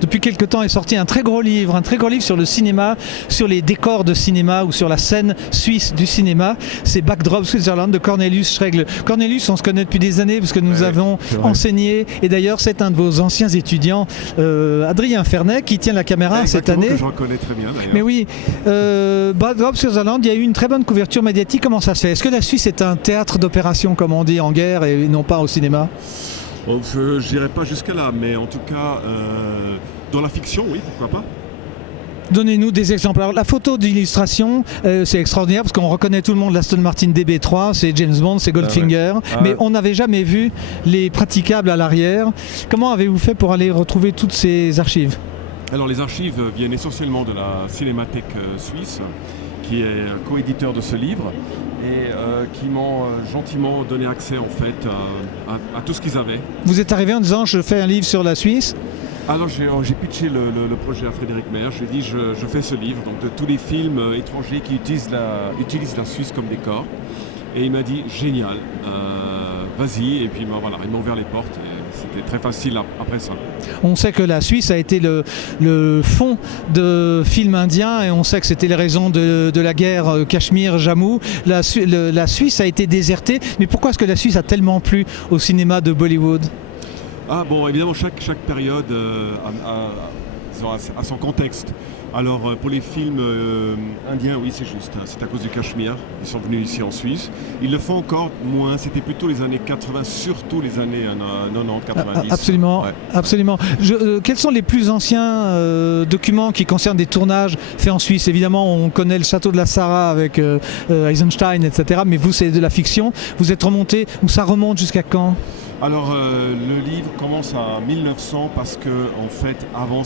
depuis quelque temps, est sorti un très gros livre sur le cinéma, sur les décors de cinéma ou sur la scène suisse du cinéma. C'est Backdrop Switzerland de Cornelius Schregl. Cornelius, on se connaît depuis des années parce que nous avons enseigné, et d'ailleurs c'est un de vos anciens étudiants, Adrien Fernet, qui tient la caméra cette année. Que je reconnais très bien d'ailleurs. Mais oui, Backdrop Switzerland, il y a eu une très bonne couverture médiatique. Comment ça se fait? Est-ce que la Suisse est un théâtre d'opération, comme on dit, en guerre et non pas au cinéma? Bon, je n'irai pas jusque-là, mais en tout cas, dans la fiction, oui, pourquoi pas. Donnez-nous des exemples. Alors, la photo d'illustration, c'est extraordinaire parce qu'on reconnaît tout le monde l'Aston Martin DB3, c'est James Bond, c'est Goldfinger, mais on n'avait jamais vu les praticables à l'arrière. Comment avez-vous fait pour aller retrouver toutes ces archives? Alors les archives viennent essentiellement de la Cinémathèque suisse, qui est coéditeur de ce livre, et qui m'ont gentiment donné accès en fait à tout ce qu'ils avaient. Vous êtes arrivé en disant je fais un livre sur la Suisse? Alors j'ai pitché le projet à Frédéric Maire, je lui ai dit je fais ce livre donc de tous les films étrangers qui utilisent la Suisse comme décor, et il m'a dit génial, vas-y, et puis voilà, il m'a ouvert les portes. C'était très facile après ça. On sait que la Suisse a été le fond de films indiens, et on sait que c'était les raisons de la guerre Cachemire-Jammu. La Suisse a été désertée, mais pourquoi est-ce que la Suisse a tellement plu au cinéma de Bollywood? Ah bon, évidemment, chaque période a son contexte. Alors pour les films indiens, oui c'est juste, c'est à cause du Cachemire, ils sont venus ici en Suisse. Ils le font encore moins, c'était plutôt les années 80, surtout les années 90, 90. Absolument, ouais. Absolument. Quels sont les plus anciens documents qui concernent des tournages faits en Suisse? Évidemment, on connaît le château de la Sarah avec Eisenstein, etc. Mais vous, c'est de la fiction. Vous êtes remonté, ou ça remonte jusqu'à quand? Alors le livre commence à 1900 parce que en fait avant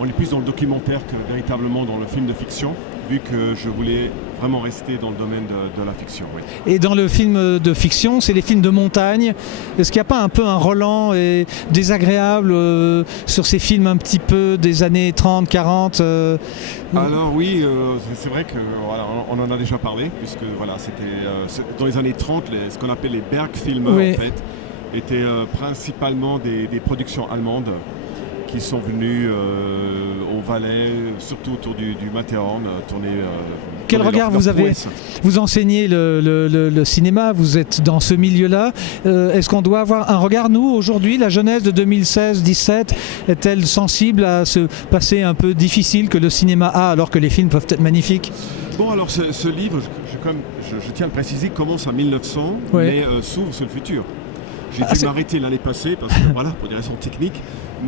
on est plus dans le documentaire que véritablement dans le film de fiction, vu que je voulais vraiment rester dans le domaine de la fiction. Oui. Et dans le film de fiction, c'est les films de montagne. Est-ce qu'il n'y a pas un peu un relent et désagréable sur ces films un petit peu des années 30, 40 Alors oui, c'est vrai que voilà, on en a déjà parlé, puisque voilà, c'était dans les années 30, ce qu'on appelle les Bergfilme en fait, étaient principalement des productions allemandes qui sont venus au Valais, surtout autour du Matterhorn, tourner. Quel regard vous avez? Vous enseignez le cinéma, vous êtes dans ce milieu-là. Est-ce qu'on doit avoir un regard, nous, aujourd'hui? La jeunesse de 2016-17 est-elle sensible à ce passé un peu difficile que le cinéma a, alors que les films peuvent être magnifiques? Bon, alors ce livre, je tiens à le préciser, commence en 1900, mais s'ouvre sur le futur. J'ai dû m'arrêter l'année passée parce que voilà, pour des raisons techniques,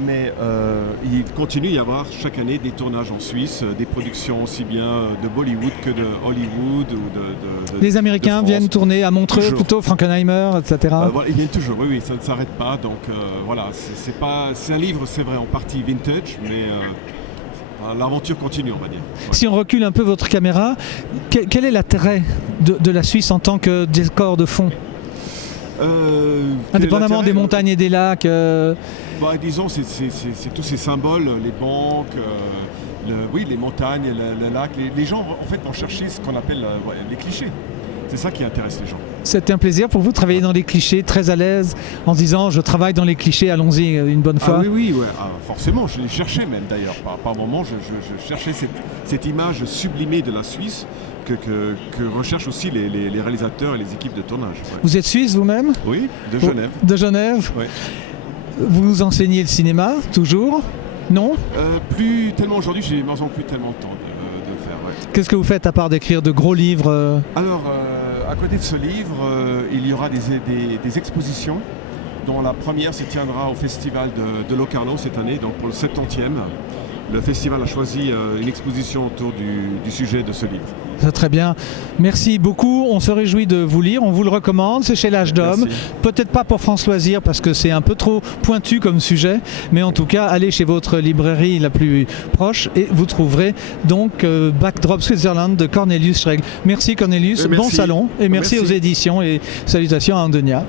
mais il continue d'y avoir chaque année des tournages en Suisse, des productions aussi bien de Bollywood que de Hollywood ou de les Américains viennent tourner à Montreux, toujours. Plutôt Frankenheimer, etc. Voilà, ils viennent toujours, oui, ça ne s'arrête pas. Donc voilà, c'est un livre, c'est vrai, en partie vintage, mais l'aventure continue, on va dire. Ouais. Si on recule un peu votre caméra, quel est l'attrait de la Suisse en tant que décor de fond? Indépendamment des montagnes et des lacs disons, c'est tous ces symboles, les banques, les montagnes, le lac. Les gens, en fait, vont chercher ce qu'on appelle les clichés. C'est ça qui intéresse les gens. C'était un plaisir pour vous de travailler dans les clichés, très à l'aise, en se disant je travaille dans les clichés, allons-y une bonne fois. Oui, forcément, je les cherchais même d'ailleurs. Par moment, je cherchais cette image sublimée de la Suisse que recherchent aussi les réalisateurs et les équipes de tournage. Ouais. Vous êtes suisse vous-même? Oui, de Genève. De Genève? Oui. Vous enseignez le cinéma, toujours? Non? Plus tellement aujourd'hui, j'ai maintenant plus tellement de temps de le faire. Ouais. Qu'est-ce que vous faites à part d'écrire de gros livres? Alors, à côté de ce livre, il y aura des expositions, dont la première se tiendra au festival de Locarno cette année, donc pour le 70e. Le festival a choisi une exposition autour du sujet de ce livre. C'est très bien. Merci beaucoup. On se réjouit de vous lire. On vous le recommande. C'est chez l'Âge d'Homme. Peut-être pas pour France Loisirs parce que c'est un peu trop pointu comme sujet. Mais en tout cas, allez chez votre librairie la plus proche et vous trouverez donc Backdrop Switzerland de Cornelius Schregl. Merci Cornelius. Bon salon et merci aux éditions et salutations à Andonia.